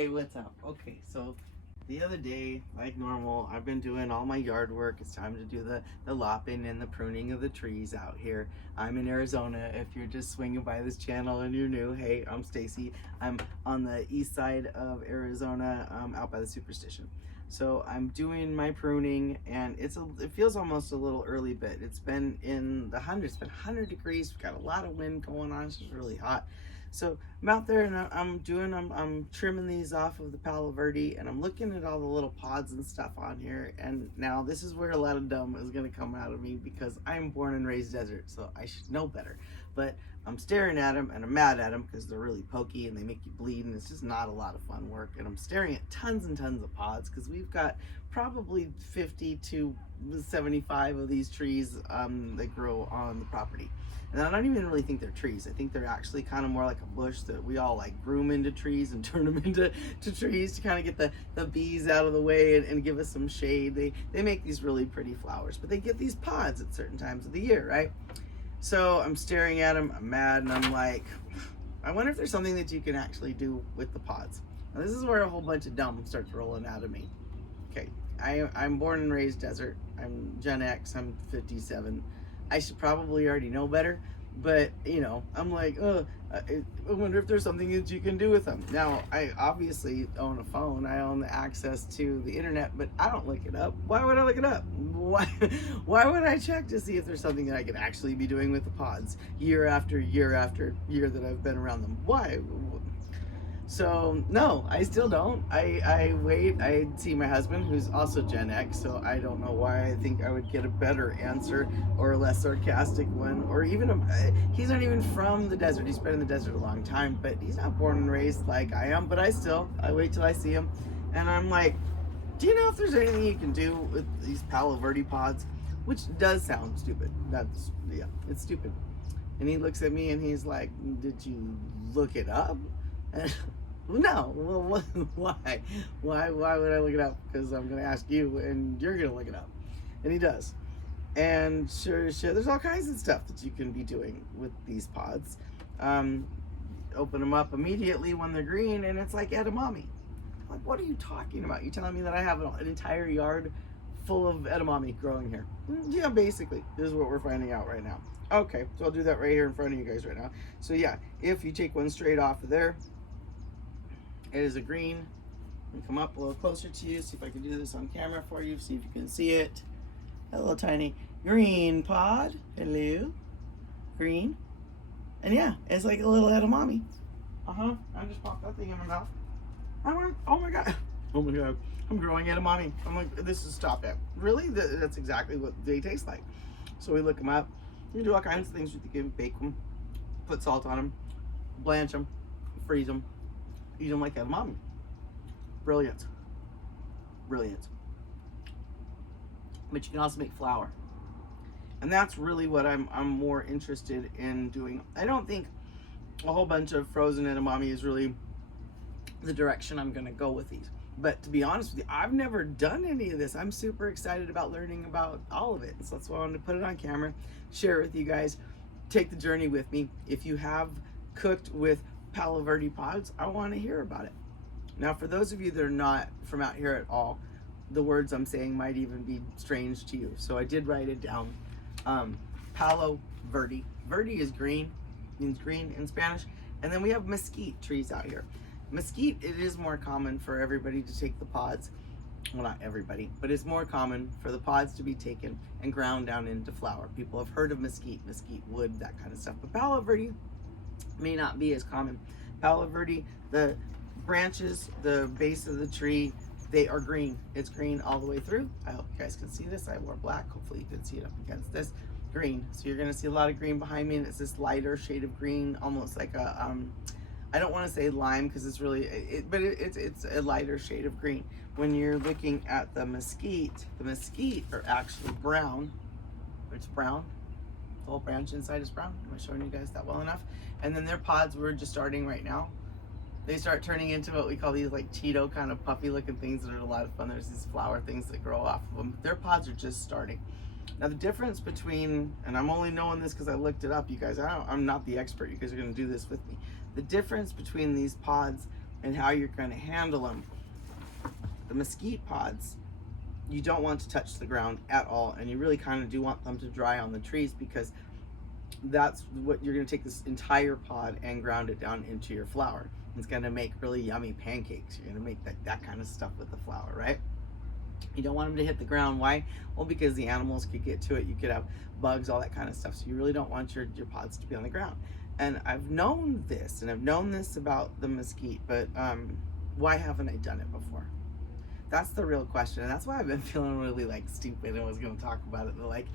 Hey, what's up? Okay, so the other day, like normal, I've been doing all my yard work. It's time to do the lopping and the pruning of the trees out here. I'm in Arizona. If you're just swinging by this channel and you're new, hey, I'm Stacy. I'm on the east side of Arizona, out by the Superstition. So I'm doing my pruning, and it feels almost a little early, but it's been in the hundreds. It's been 100 degrees. We've got a lot of wind going on. It's just really hot. So I'm out there and I'm trimming these off of the Palo Verde, and I'm looking at all the little pods and stuff on here. And now this is where a lot of dumb is gonna come out of me, because I'm born and raised desert, so I should know better. But I'm staring at them and I'm mad at them because they're really pokey and they make you bleed, and it's just not a lot of fun work. And I'm staring at tons and tons of pods because we've got probably 50 to 75 of these trees that grow on the property. And I don't even really think they're trees. I think they're actually kind of more like a bush that we all like groom into trees and turn them into trees to kind of get the bees out of the way and give us some shade. They make these really pretty flowers, but they get these pods at certain times of the year, right? So I'm staring at them, I'm mad, and I'm like, I wonder if there's something that you can actually do with the pods. Now this is where a whole bunch of dumb starts rolling out of me. Okay, I'm born and raised desert. I'm Gen X, I'm 57. I should probably already know better, but you know, I'm like, I wonder if there's something that you can do with them. Now, I obviously own a phone, I own the access to the internet, but I don't look it up. Why would I look it up? Why would I check to see if there's something that I could actually be doing with the pods year after year after year that I've been around them? Why? So no, I still don't. I wait. I see my husband, who's also Gen X, so I don't know why I think I would get a better answer or a less sarcastic one, or even he's not even from the desert. He's been in the desert a long time, but he's not born and raised like I am. But I wait till I see him, and I'm like, do you know if there's anything you can do with these Palo Verde pods? Which does sound stupid. Yeah, it's stupid. And he looks at me and he's like, did you look it up? And no, well, why? Why would I look it up? Because I'm going to ask you and you're going to look it up. And he does. And sure, there's all kinds of stuff that you can be doing with these pods. Open them up immediately when they're green, and it's like edamame. Like, what are you talking about? You telling me that I have an entire yard full of edamame growing here? Yeah, basically, this is what we're finding out right now. Okay, so I'll do that right here in front of you guys right now. So yeah, if you take one straight off of there, it is a green. Let me come up a little closer to you, see if I can do this on camera for you, see if you can see it. A little tiny green pod. Hello. Green. And yeah, it's like a little edamame. I just popped that thing in my mouth. Oh my god. Oh my god. I'm growing edamame. I'm like, this is, stop it. Really? That's exactly what they taste like. So we look them up. You can do all kinds of things with them. Bake them, put salt on them, blanch them, freeze them, eat them like edamame. Brilliant. Brilliant. But you can also make flour. And that's really what I'm more interested in doing. I don't think a whole bunch of frozen edamame is really the direction I'm gonna go with these. But to be honest with you, I've never done any of this. I'm super excited about learning about all of it. So that's why I wanted to put it on camera, share it with you guys, take the journey with me. If you have cooked with Palo Verde pods, I want to hear about it. Now, for those of you that are not from out here at all, the words I'm saying might even be strange to you. So I did write it down. Palo Verde. Verde is green, means green in Spanish. And then we have mesquite trees out here. Mesquite, it is more common for everybody to take the pods. Well, not everybody, but it's more common for the pods to be taken and ground down into flour. People have heard of mesquite wood, that kind of stuff. But Palo Verde may not be as common. Palo Verde, the branches, the base of the tree, they are green. It's green all the way through. I hope you guys can see this. I wore black. Hopefully you can see it up against this. Green. So you're gonna see a lot of green behind me, and it's this lighter shade of green, almost like a, I don't want to say lime because it's really, it's a lighter shade of green. When you're looking at the mesquite are actually brown. It's brown. The whole branch inside is brown. Am I showing you guys that well enough? And then their pods, we're just starting right now. They start turning into what we call these like Cheeto kind of puffy looking things that are a lot of fun. There's these flower things that grow off of them. Their pods are just starting. Now the difference between, and I'm only knowing this because I looked it up, you guys, I'm not the expert, you guys are gonna do this with me. The difference between these pods and how you're going to handle them. The mesquite pods, you don't want to touch the ground at all, and you really kind of do want them to dry on the trees, because that's what you're going to take this entire pod and ground it down into your flour. It's going to make really yummy pancakes. You're going to make that kind of stuff with the flour, right? You don't want them to hit the ground. Why? Well, because the animals could get to it. You could have bugs, all that kind of stuff. So you really don't want your pods to be on the ground. And I've known this, and I've known this about the mesquite, but why haven't I done it before? That's the real question. And that's why I've been feeling really like stupid and was going to talk about it. But like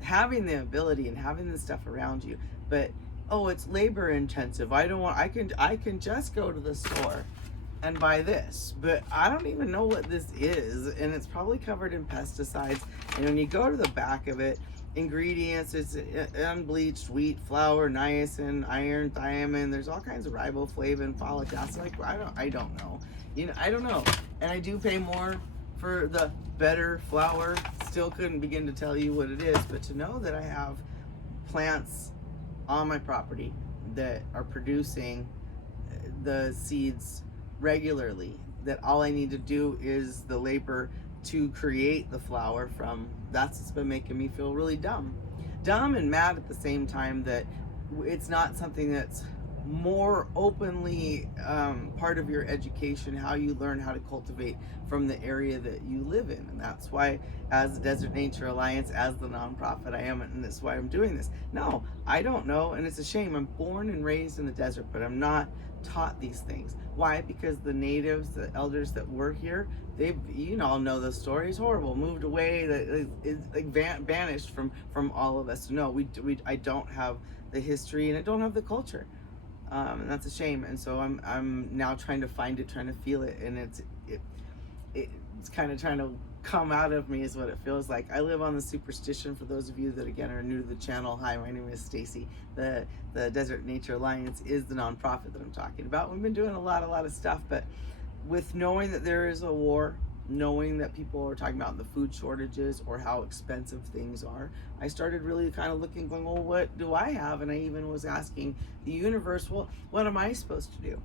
having the ability and having this stuff around you, but oh, it's labor intensive. I can just go to the store and buy this, but I don't even know what this is, and it's probably covered in pesticides. And when you go to the back of it, ingredients, it's unbleached wheat flour, niacin, iron, thiamine. There's all kinds of riboflavin, folic acid. Like I don't know. I don't know. And I do pay more for the better flour. Still couldn't begin to tell you what it is, but to know that I have plants on my property that are producing the seeds regularly, that all I need to do is the labor to create the flour from, that's what's been making me feel really dumb and mad at the same time, that it's not something that's more openly part of your education, how you learn how to cultivate from the area that you live in. And that's why, as the Desert Nature Alliance, as the nonprofit I am, and that's why I'm doing this. No, I don't know, and it's a shame. I'm born and raised in the desert, but I'm not taught these things. Why? Because the natives, the elders that were here, they've, all know the stories, horrible, moved away, like vanished from all of us. No, I don't have the history, and I don't have the culture. And that's a shame. And so I'm now trying to find it, trying to feel it, and it's kind of trying to come out of me, is what it feels like. I live on the superstition. For those of you that again are new to the channel, hi, my name is Stacy. The Desert Nature Alliance is the nonprofit that I'm talking about. We've been doing a lot of stuff, but with knowing that there is a war, knowing that people are talking about the food shortages or how expensive things are, I started really kind of looking, going, well, what do I have? And I even was asking the universe, well, what am I supposed to do?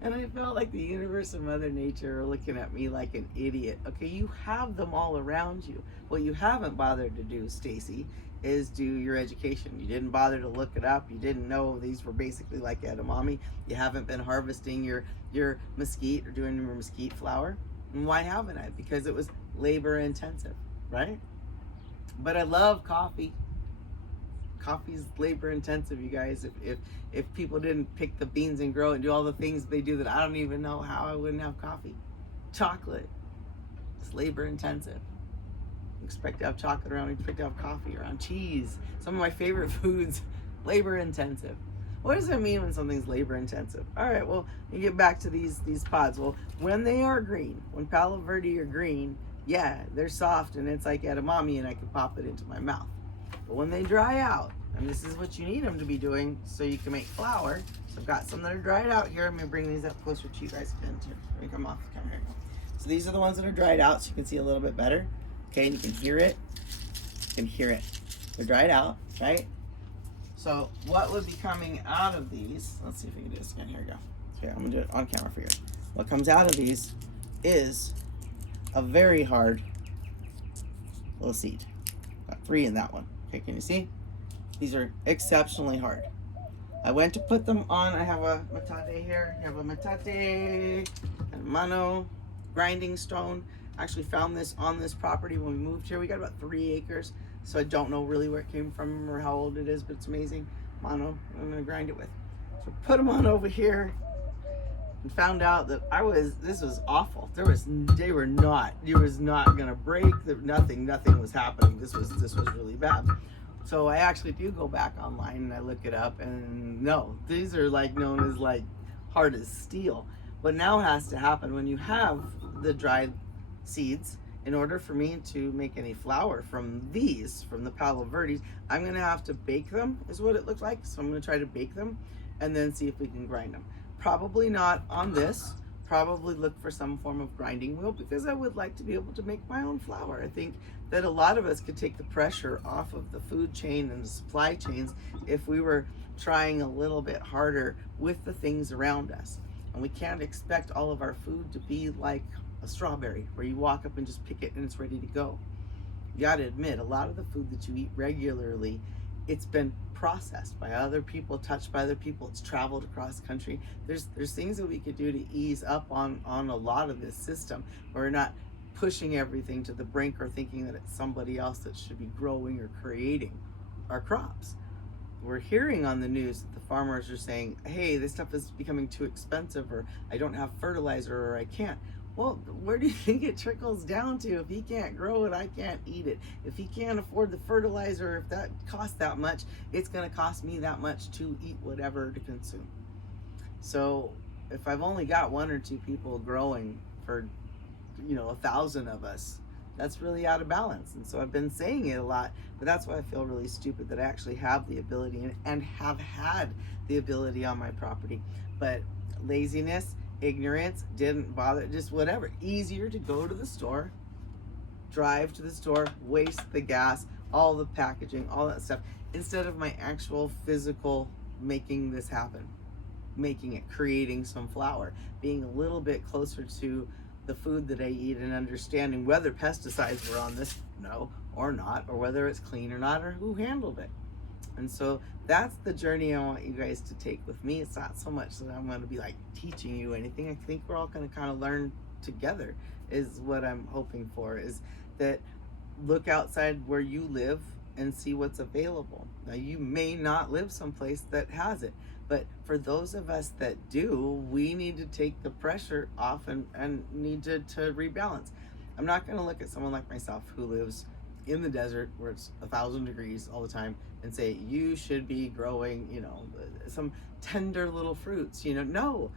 And I felt like the universe and Mother Nature are looking at me like an idiot. Okay, you have them all around you. What you haven't bothered to do, Stacy, is do your education. You didn't bother to look it up. You didn't know these were basically like edamame. You haven't been harvesting your mesquite or doing your mesquite flour. And why haven't I? Because it was labor intensive, right? But I love coffee. Coffee's labor intensive, you guys. If people didn't pick the beans and grow it and do all the things they do, that I don't even know how I wouldn't have coffee. Chocolate, it's labor intensive. You expect to have chocolate around, you expect to have coffee around. Cheese, some of my favorite foods, labor intensive. What does it mean when something's labor intensive? All right, well, you get back to these pods. Well, when they are green, when Palo Verde are green, yeah, they're soft and it's like edamame, and I can pop it into my mouth. But when they dry out, and this is what you need them to be doing so you can make flour. So I've got some that are dried out here. I'm gonna bring these up closer to you guys again. Let me come off the camera here. So these are the ones that are dried out, so you can see a little bit better. Okay, and you can hear it. You can hear it. They're dried out, right? So what would be coming out of these, let's see if we can do this again. Here we go. Okay, I'm gonna do it on camera for you. What comes out of these is a very hard little seed. Got 3 in that one. Okay, can you see? These are exceptionally hard. I went to put them on. I have a metate here. I have a metate and mano grinding stone. I actually found this on this property when we moved here. We got about 3 acres, so I don't know really where it came from or how old it is, but it's amazing. Mano, I'm gonna grind it with. So put them on over here, and found out that this was awful. There was not gonna break. Nothing was happening. This was really bad. So I actually do go back online and I look it up, and no, these are like known as like hard as steel. What now has to happen when you have the dried seeds, in order for me to make any flour from the Palo Verdes, I'm gonna have to bake them, is what it looks like. So I'm gonna try to bake them and then see if we can grind them. Probably not on this. Probably look for some form of grinding wheel, because I would like to be able to make my own flour. I think that a lot of us could take the pressure off of the food chain and the supply chains if we were trying a little bit harder with the things around us. And we can't expect all of our food to be like a strawberry, where you walk up and just pick it and it's ready to go. You got to admit, a lot of the food that you eat regularly, it's been processed by other people, touched by other people. It's traveled across country. There's things that we could do to ease up on a lot of this system. We're not pushing everything to the brink or thinking that it's somebody else that should be growing or creating our crops. We're hearing on the news that the farmers are saying, hey, this stuff is becoming too expensive, or I don't have fertilizer, or I can't. Well, where do you think it trickles down to? If he can't grow it, I can't eat it. If he can't afford the fertilizer, if that costs that much, it's going to cost me that much to eat whatever to consume. So if I've only got 1 or 2 people growing for 1,000 of us, that's really out of balance. And so I've been saying it a lot, but that's why I feel really stupid that I actually have the ability and have had the ability on my property. But laziness, ignorance, didn't bother, just whatever. Easier to go to the store, drive to the store, waste the gas, all the packaging, all that stuff, instead of my actual physical making this happen, making it, creating some flour, being a little bit closer to the food that I eat and understanding whether pesticides were on this, no, or not, or whether it's clean or not, or who handled it. And so that's the journey I want you guys to take with me. It's not so much that I'm going to be like teaching you anything. I think we're all going to kind of learn together, is what I'm hoping for, is that look outside where you live and see what's available. Now, you may not live someplace that has it, but for those of us that do, we need to take the pressure off and need to rebalance. I'm not going to look at someone like myself who lives in the desert where it's 1,000 degrees all the time and say, you should be growing, some tender little fruits. No,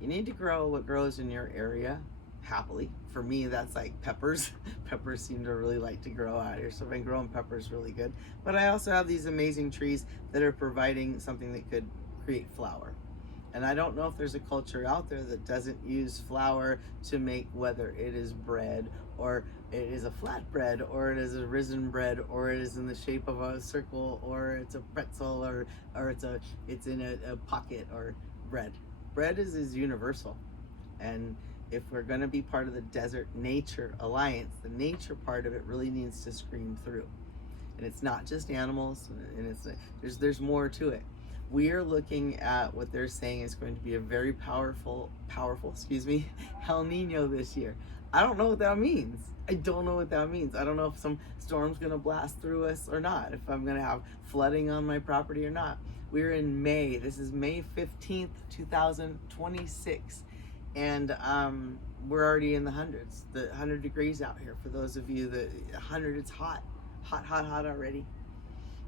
you need to grow what grows in your area happily. For me, that's like peppers. Peppers seem to really like to grow out here, so I've been growing peppers really good. But I also have these amazing trees that are providing something that could create flour. And I don't know if there's a culture out there that doesn't use flour to make, whether it is bread, or it is a flatbread, or it is a risen bread, or it is in the shape of a circle, or it's a pretzel, or it's in a pocket, or bread. Bread is universal. And if we're going to be part of the Desert Nature Alliance, the nature part of it really needs to scream through. And it's not just animals, and there's more to it. We are looking at what they're saying is going to be a very powerful, El Nino this year. I don't know what that means. I don't know what that means. I don't know if some storm's going to blast through us or not, if I'm going to have flooding on my property or not. We're in May. This is May 15th, 2026. And we're already in the hundreds, the 100 degrees out here. For those of you that 100, it's hot already.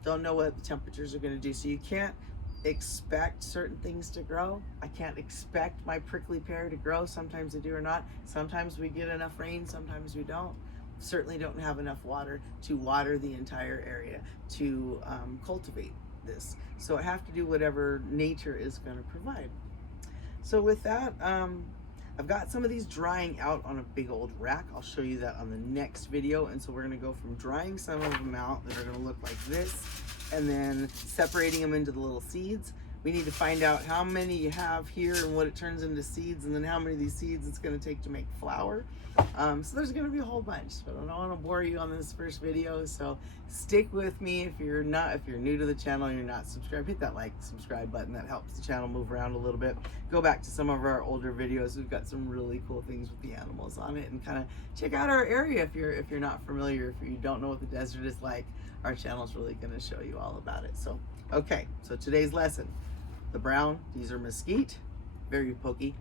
Don't know what the temperatures are going to do. So you can't expect certain things to grow. I can't expect my prickly pear to grow. Sometimes they do or not. Sometimes we get enough rain, sometimes we don't. Certainly don't have enough water to water the entire area to cultivate this. So I have to do whatever nature is going to provide. So with that, I've got some of these drying out on a big old rack. I'll show you that on the next video. And so we're going to go from drying some of them out that are going to look like this, and then separating them into the little seeds. We need to find out how many you have here and what it turns into seeds, and then how many of these seeds it's going to take to make flour. So there's going to be a whole bunch, but I don't want to bore you on this first video. So stick with me. If you're new to the channel and you're not subscribed, hit that like, subscribe button. That helps the channel move around a little bit. Go back to some of our older videos. We've got some really cool things with the animals on it, and kind of check out our area if you're not familiar, if you don't know what the desert is like. Our channel's really going to show you all about it. So, okay, so today's lesson. The brown, these are mesquite, very pokey.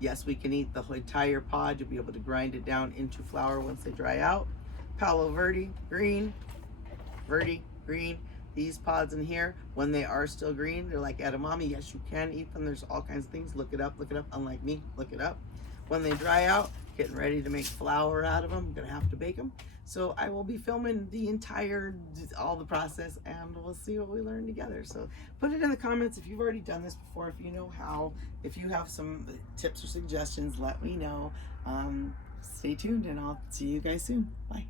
Yes, we can eat the entire pod. You'll be able to grind it down into flour once they dry out. Palo Verde, green. These pods in here, when they are still green, they're like edamame. Yes, you can eat them. There's all kinds of things. Look it up. Unlike me, look it up. When they dry out, getting ready to make flour out of them. I'm gonna have to bake them. So I will be filming all the process, and we'll see what we learn together. So put it in the comments if you've already done this before, if you know how, if you have some tips or suggestions, let me know. Stay tuned, and I'll see you guys soon. Bye.